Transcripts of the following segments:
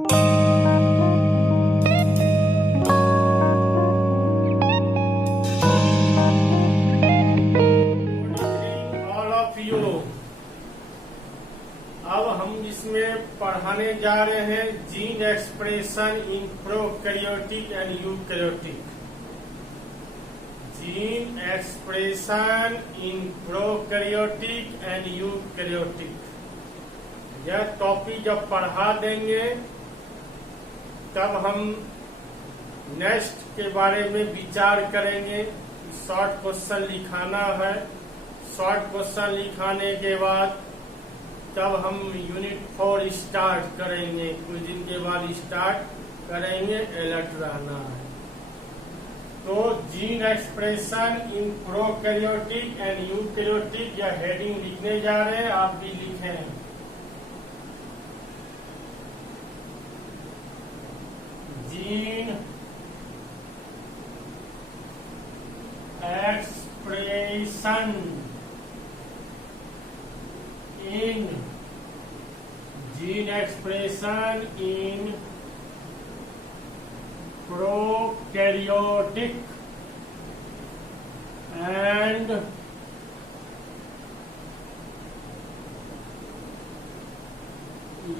All of you. अब हम इसमें पढ़ाने जा रहे हैं gene expression in prokaryotic and eukaryotic. Gene expression in prokaryotic and eukaryotic, यह टॉपिक जब पढ़ा देंगे तब हम नेक्स्ट के बारे में विचार करेंगे। शॉर्ट क्वेश्चन लिखाना है। शॉर्ट क्वेश्चन लिखाने के बाद तब हम यूनिट 4 स्टार्ट करेंगे। कुछ दिन के बाद स्टार्ट करेंगे, अलर्ट रहना है। तो gene expression in prokaryotic and eukaryotic, यह हेडिंग लिखने जा रहे हैं, आप भी लिखें। Gene expression in prokaryotic and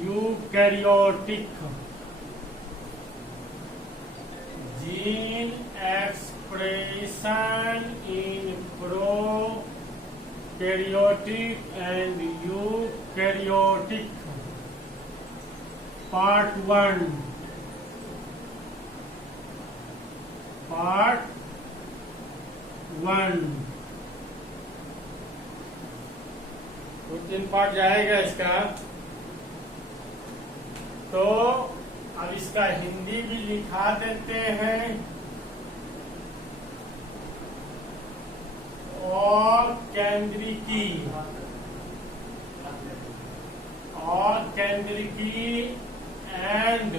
eukaryotic. Gene expression in prokaryotic and eukaryotic, part 1। कुछ दिन पार्ट जाएगा इसका। तो अब इसका हिंदी भी लिखा देते हैं। और केंद्रिकी एंड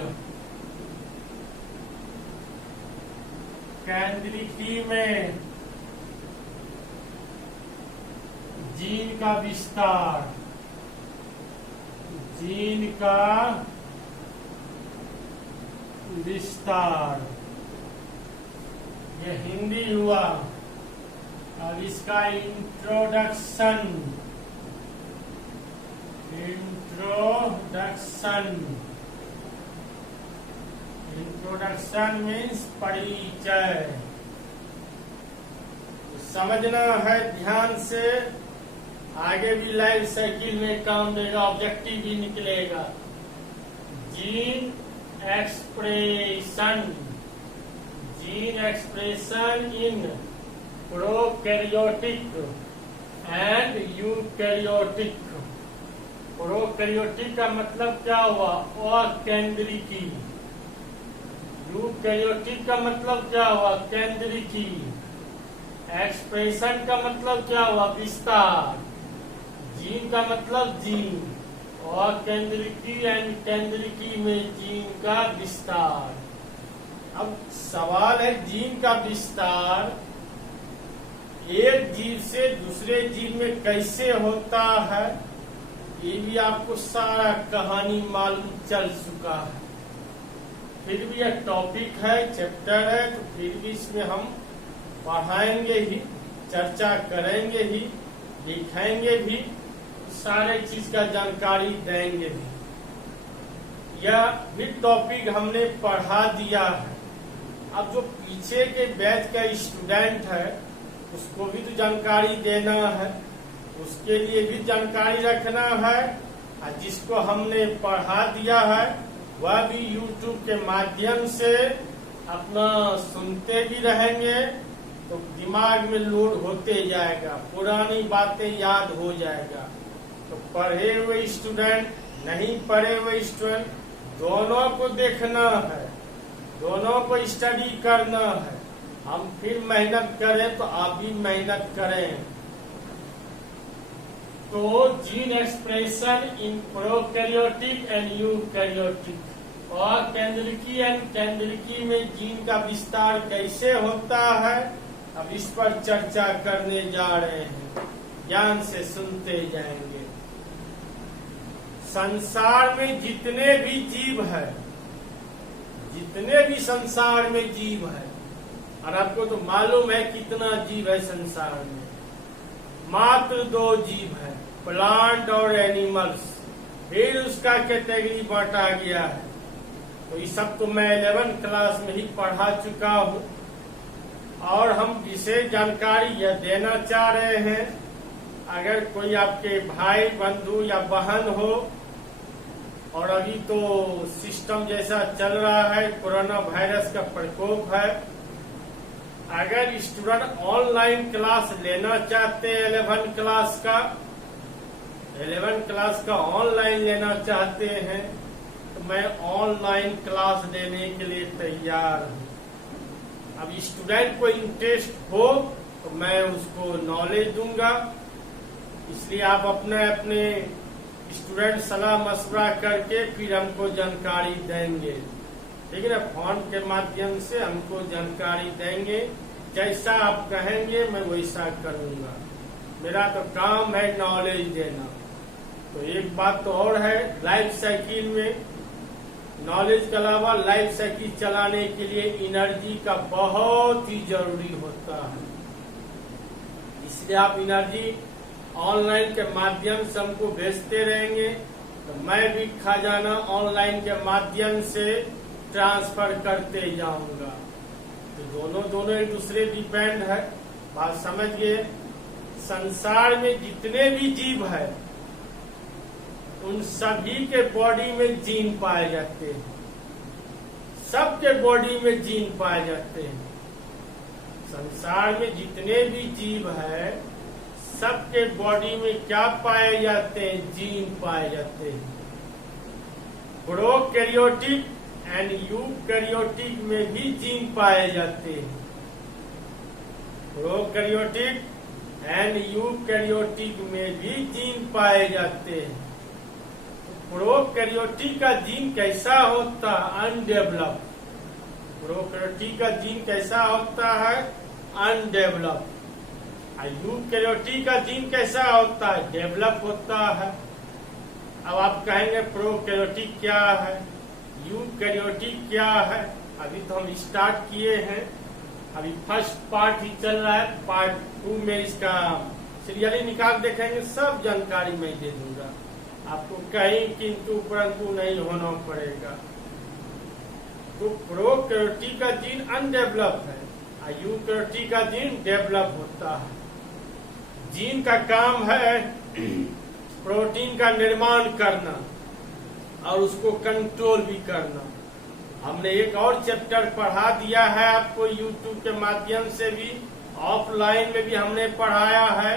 केंद्रिकी में जीन का विस्तार, ये हिंदी हुआ। अब इसका इंट्रोडक्शन मीन्स परिचय। समझना है ध्यान से, आगे भी लाइफ साइकिल में काम देगा, ऑब्जेक्टिव भी निकलेगा। Gene expression in prokaryotic and eukaryotic. Prokaryotic का मतलब क्या हुआ? अकेंद्रिकी। यूकैरियोटिक का मतलब क्या हुआ? केंद्रिकी। एक्सप्रेशन का मतलब क्या हुआ? विस्तार। जीन का मतलब जीन, और केंद्रिकी एंड केंद्रिकी में जीन का विस्तार। अब सवाल है, जीन का विस्तार एक जीव से दूसरे जीव में कैसे होता है, ये भी आपको सारा कहानी मालूम चल चुका है। फिर भी यह टॉपिक है, चैप्टर है, तो फिर भी इसमें हम पढ़ाएंगे ही, चर्चा करेंगे ही, लिखेंगे भी, सारे चीज का जानकारी देंगे भी। यह भी टॉपिक हमने पढ़ा दिया है। अब जो पीछे के बैच का स्टूडेंट है उसको भी तो जानकारी देना है, उसके लिए भी जानकारी रखना है। और जिसको हमने पढ़ा दिया है वह भी YouTube के माध्यम से अपना सुनते भी रहेंगे, तो दिमाग में लोड होते जाएगा, पुरानी बातें याद हो जाएगा। तो पढ़े हुए स्टूडेंट, नहीं पढ़े हुए स्टूडेंट, दोनों को देखना है, दोनों को स्टडी करना है। हम फिर मेहनत करें तो आप भी मेहनत करें। तो gene expression in prokaryotic and eukaryotic, और केंद्रिकी में जीन का विस्तार कैसे होता है, अब इस पर चर्चा करने जा रहे हैं। ध्यान से सुनते जाएंगे। संसार में जितने भी जीव है जितने भी संसार में जीव है, और आपको तो मालूम है कितना जीव है संसार में, मात्र 2 जीव है, प्लांट और एनिमल्स। फिर उसका कैटेगरी बांटा गया है। तो ये सब तो मैं 11th क्लास में ही पढ़ा चुका हूँ, और हम विशेष जानकारी यह देना चाह रहे हैं। अगर कोई आपके भाई बंधु या बहन हो, और अभी तो सिस्टम जैसा चल रहा है, कोरोना वायरस का प्रकोप है, अगर स्टूडेंट ऑनलाइन क्लास लेना चाहते हैं 11th क्लास का ऑनलाइन लेना चाहते हैं, तो मैं ऑनलाइन क्लास देने के लिए तैयार हूँ। अब स्टूडेंट को इंटरेस्ट हो तो मैं उसको नॉलेज दूंगा, इसलिए आप अपने स्टूडेंट सलाह मशवरा करके फिर हमको जानकारी देंगे, ठीक है ना। फोन के माध्यम से हमको जानकारी देंगे, जैसा आप कहेंगे मैं वैसा करूंगा। मेरा तो काम है नॉलेज देना। तो एक बात तो और है, लाइफ साइकिल में नॉलेज के अलावा लाइफ साइकिल चलाने के लिए एनर्जी का बहुत ही जरूरी होता है। इसलिए आप एनर्जी ऑनलाइन के माध्यम से हमको भेजते रहेंगे, तो मैं भी खजाना ऑनलाइन के माध्यम से ट्रांसफर करते जाऊंगा। तो दोनों एक दूसरे डिपेंड है। बात समझ गए। संसार में जितने भी जीव है उन सभी के बॉडी में जीन पाए जाते हैं, सबके बॉडी में जीन पाए जाते हैं। संसार में जितने भी जीव है सबके बॉडी में क्या पाए जाते हैं? जीन पाए जाते हैं। प्रोकैरियोटिक एंड यूकैरियोटिक में भी जीन पाए जाते हैं। प्रोकैरियोटिक एंड यूकैरियोटिक में भी जीन पाए जाते हैं। प्रोकैरियोटिक का जीन कैसा होता है? अनडेवलप्ड। प्रोकैरियोटिक का जीन कैसा होता है? अनडेवलप्ड। यूकैरियोटिक का जीन कैसा होता है? डेवलप होता है। अब आप कहेंगे प्रोकैरियोटिक क्या है, यूकैरियोटिक क्या है? अभी तो हम स्टार्ट किए हैं, अभी फर्स्ट पार्ट ही चल रहा है। पार्ट 2 में इसका सीरियली निकाल देखेंगे, सब जानकारी मैं दे दूंगा आपको, कहीं किंतु परंतु नहीं होना पड़ेगा। तो प्रोकैरियोटिक का जीन अनडेवलप है, यूकैरियोटिक का जीन डेवलप होता है। जीन का काम है प्रोटीन का निर्माण करना और उसको कंट्रोल भी करना। हमने एक और चैप्टर पढ़ा दिया है आपको यूट्यूब के माध्यम से भी, ऑफलाइन में भी हमने पढ़ाया है,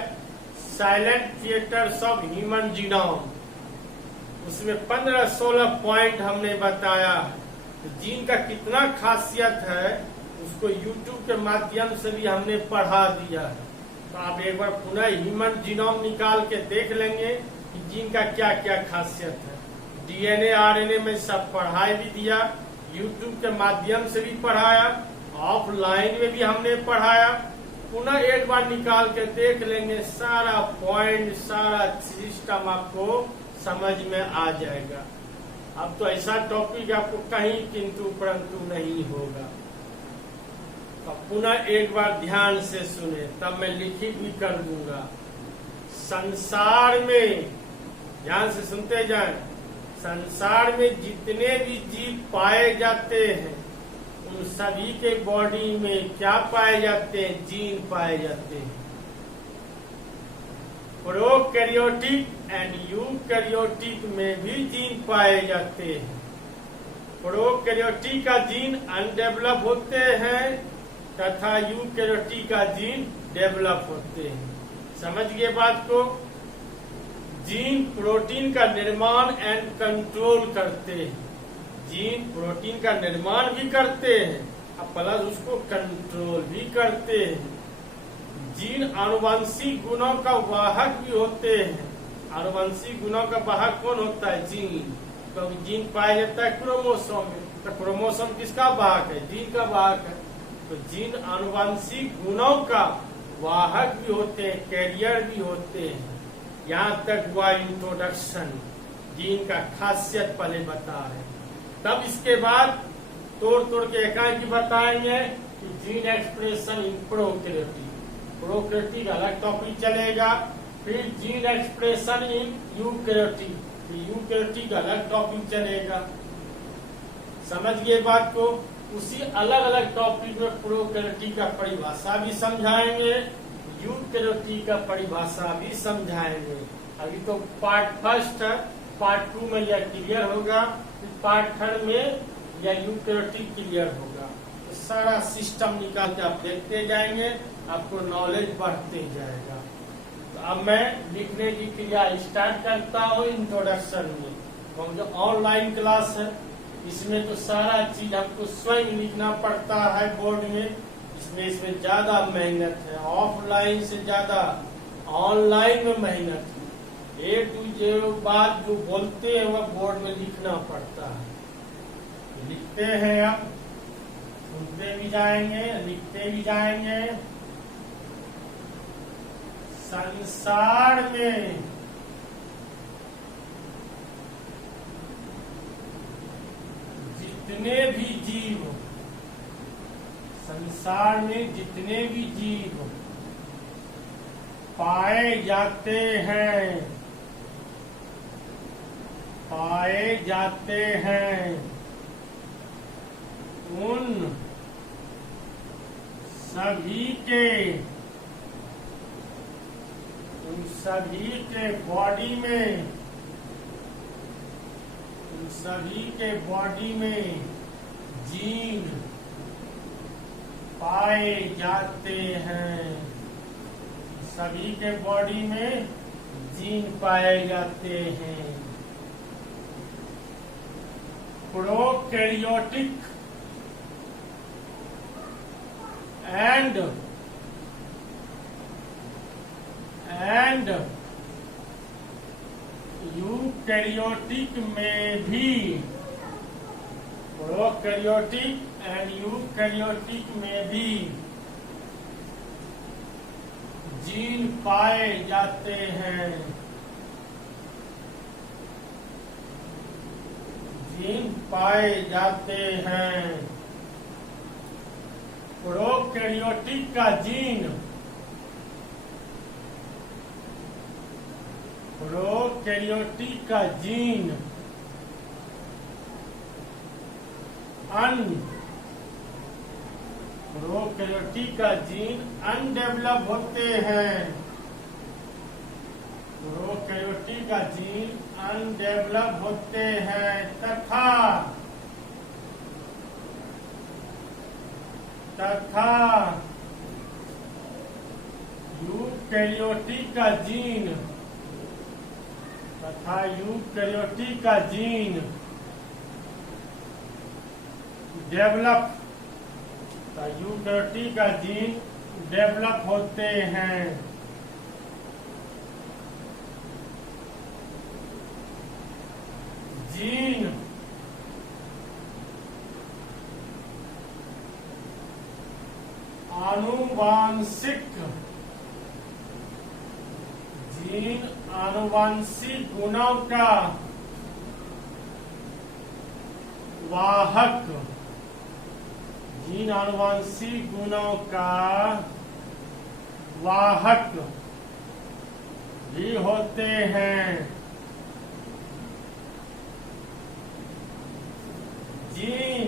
silent theatres of human genome. उसमें 15-16 पॉइंट हमने बताया है। तो जीन का कितना खासियत है उसको यूट्यूब के माध्यम से भी हमने पढ़ा दिया है। तो आप एक बार पुनः ह्यूमन जीनोम निकाल के देख लेंगे कि जीन का क्या क्या खासियत है। डीएनए आरएनए में सब पढ़ाई भी दिया, यूट्यूब के माध्यम से भी पढ़ाया, ऑफलाइन में भी हमने पढ़ाया। पुनः एक बार निकाल के देख लेंगे, सारा पॉइंट सारा सिस्टम आपको समझ में आ जाएगा। अब तो ऐसा टॉपिक आपको कहीं किंतु परंतु नहीं होगा। तो पुनः एक बार ध्यान से सुने, तब मैं लिखित भी कर दूंगा। संसार में, ध्यान से सुनते जाएं, संसार में जितने भी जीव पाए जाते हैं उन सभी के बॉडी में क्या पाए जाते हैं? जीन पाए जाते हैं। प्रोकैरियोटिक एंड यूकैरियोटिक में भी जीन पाए जाते हैं। प्रोकैरियोटिक का जीन अनडेवलप होते हैं तथा यूकैरियोटिक का जीन डेवलप होते हैं। समझ गए बात को? जीन प्रोटीन का निर्माण एंड कंट्रोल करते हैं। जीन प्रोटीन का निर्माण भी करते हैं और प्लस उसको कंट्रोल भी करते हैं। जीन आनुवंशिक गुणों का वाहक भी होते हैं। आनुवंशिक गुणों का वाहक कौन होता है? जीन। तो जीन पाया जाता है क्रोमोसोम में। तो क्रोमोसोम किसका वाहक है? जीन का वाहक है। तो जीन आनुवंशिक गुणों का वाहक भी होते हैं, कैरियर भी होते हैं। यहाँ तक हुआ इंट्रोडक्शन, जीन का खासियत पहले बता रहे। तब इसके बाद तोड़ तोड़ के एकाएकी बताएंगे कि gene expression in prokaryotic. Prokaryotic अलग टॉपिक चलेगा, फिर gene expression in eukaryotic, eukaryotic अलग टॉपिक चलेगा। समझ गए बात को? उसी अलग अलग टॉपिक में प्रोकैरियोटिक का परिभाषा भी समझाएंगे, यूकैरियोटिक का परिभाषा भी समझाएंगे। अभी तो पार्ट फर्स्ट है, पार्ट 2 में यह क्लियर होगा, फिर पार्ट 3 में यह यूकैरियोटिक क्लियर होगा। तो सारा सिस्टम निकाल के आप देखते जाएंगे, आपको नॉलेज बढ़ते जाएगा। तो अब मैं लिखने की क्रिया स्टार्ट करता हूँ इंट्रोडक्शन में। जो ऑनलाइन क्लास है इसमें तो सारा चीज हमको स्वयं लिखना पड़ता है बोर्ड में, इसमें ज्यादा मेहनत है। ऑफलाइन से ज्यादा ऑनलाइन में मेहनत है। ए टू जेड बात जो बोलते हैं वह बोर्ड में लिखना पड़ता है। लिखते हैं, अब सुनते भी जाएंगे, लिखते भी जाएंगे। संसार में जितने भी जीव, संसार में जितने भी जीव पाए जाते हैं, उन सभी के बॉडी में जीन पाए जाते हैं। सभी के बॉडी में जीन पाए जाते हैं। प्रोकैरियोटिक एंड यूकैरियोटिक में भी, प्रोकैरियोटिक एंड यूकैरियोटिक में भी जीन पाए जाते हैं। जीन पाए जाते हैं। प्रोकैरियोटिक का जीन, प्रोकैरियोटिक का जीन प्रोकैरियोटिक का जीन अनडेवलप होते हैं। प्रोकैरियोटिक का जीन अनडेवलप होते हैं तथा यूकैरियोटिक का जीन डेवलप होते हैं। जीन आनुवांशिक गुणों का वाहक, जीन आनुवांशिक गुणों का वाहक भी होते हैं। जीन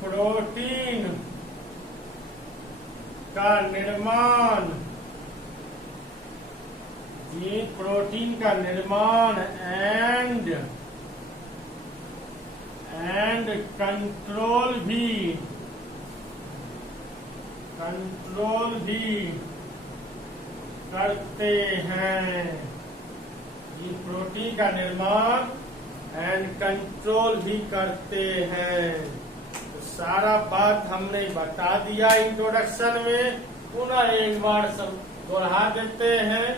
प्रोटीन का निर्माण, जीन प्रोटीन का निर्माण एंड कंट्रोल भी करते हैं। जीन प्रोटीन का निर्माण एंड कंट्रोल भी करते हैं। तो सारा बात हमने बता दिया इंट्रोडक्शन में। पुनः एक बार सब दोहरा देते हैं।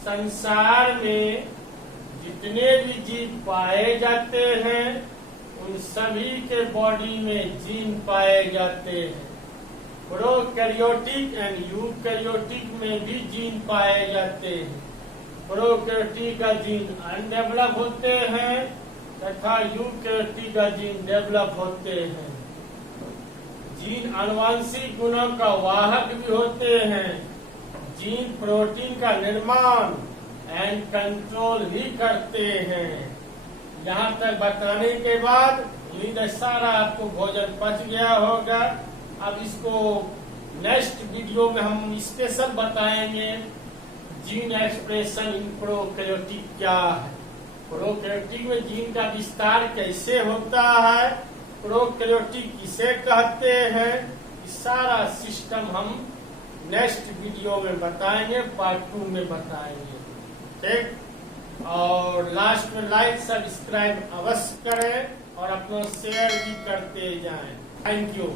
संसार में जितने भी जीव पाए जाते हैं उन सभी के बॉडी में जीन पाए जाते हैं। प्रोकैरियोटिक एंड यूकैरियोटिक में भी जीन पाए जाते हैं। प्रोकैरियोटिक का जीन अनडेवलप होते हैं तथा यूकैरियोटिक का जीन डेवलप होते हैं। जीन आनुवंशिक गुणों का वाहक भी होते हैं। जीन प्रोटीन का निर्माण एंड कंट्रोल भी करते हैं। यहाँ तक बताने के बाद उम्मीद है सारा आपको भोजन पच गया होगा। अब इसको नेक्स्ट वीडियो में हम स्पेशल बताएंगे जीन एक्सप्रेशन इन प्रोकैरियोटिक क्या है, प्रोकैरियोटिक में जीन का विस्तार कैसे होता है, प्रोकैरियोटिक किसे कहते हैं, सारा सिस्टम हम नेक्स्ट वीडियो में बताएंगे, पार्ट 2 में बताएंगे। ठीक, और लास्ट में लाइक सब्सक्राइब अवश्य करें और अपना शेयर भी करते जाएं। Thank you.